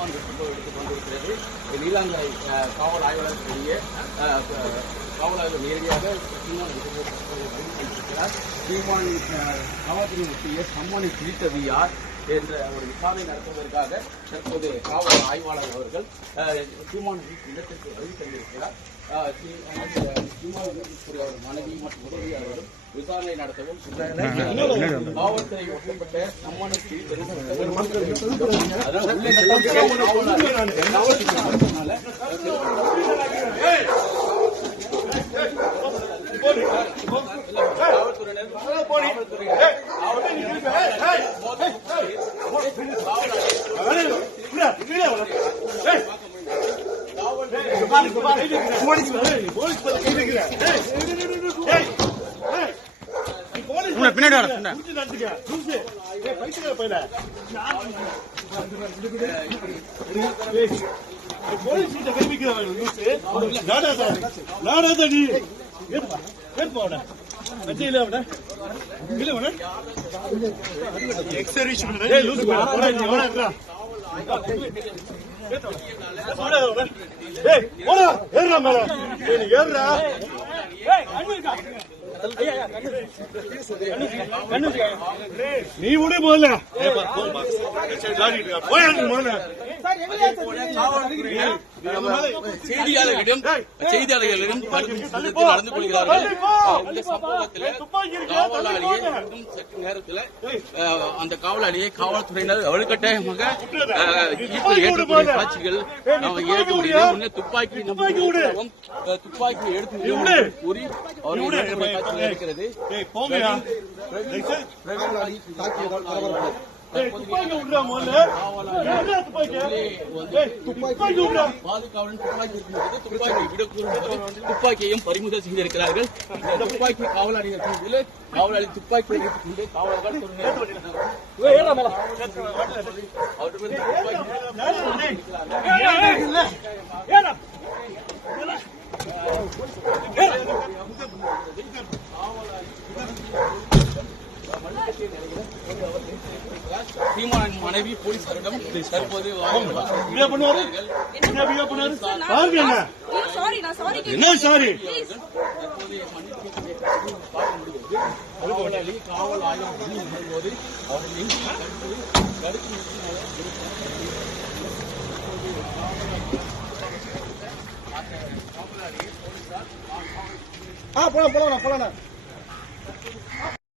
Summon எடுத்துக் கொண்டிருக்கிறது. நீலாங்கரை காவல் ஆய்வாளர் காவல் ஆய்வாளர் நேரடியாக சீமான் இருக்கிறார். சீமான் காவல்துறை முக்கிய சம்மனை பிடித்தது யார் என்ற ஒரு விசாரணை நடத்துவதற்காக தற்போது காவல் ஆய்வாளர் அவர்கள் சீமான் இடத்திற்கு வருகை தந்திருக்கிறார். சீமான் மனைவி மற்றும் உதவியாளர்கள் விசாரணை நடத்தவும் காவல்துறை ஒட்டப்பட்ட சம்மனுக்கு நீ விட போல செய்தியாளர்களிடம் நடந்து கொள்கிறார்கள். இந்த சம்பவத்தில் காவலாளியை சற்று நேரத்தில் அந்த காவலாளியை காவல்துறையினர் வலுக்கட்டாயமாக ஏற்றக்கூடிய காட்சிகள் ஏற்க முடியல. துப்பாக்கி எடுத்து கூறி அவர்கள் காட்சிகள் இருக்கிறது. துப்பாக்கியையும் பறிமுதல் செய்திருக்கிறார்கள். துப்பாக்கி காவலாளிகள் காவலாளி துப்பாக்கி எடுத்துக்கொண்டு காவலர்கள் சீமான் மனைவி போலீசாரிடம் தற்போது காவல் ஆய்வு போது அவர்களின் போலாம்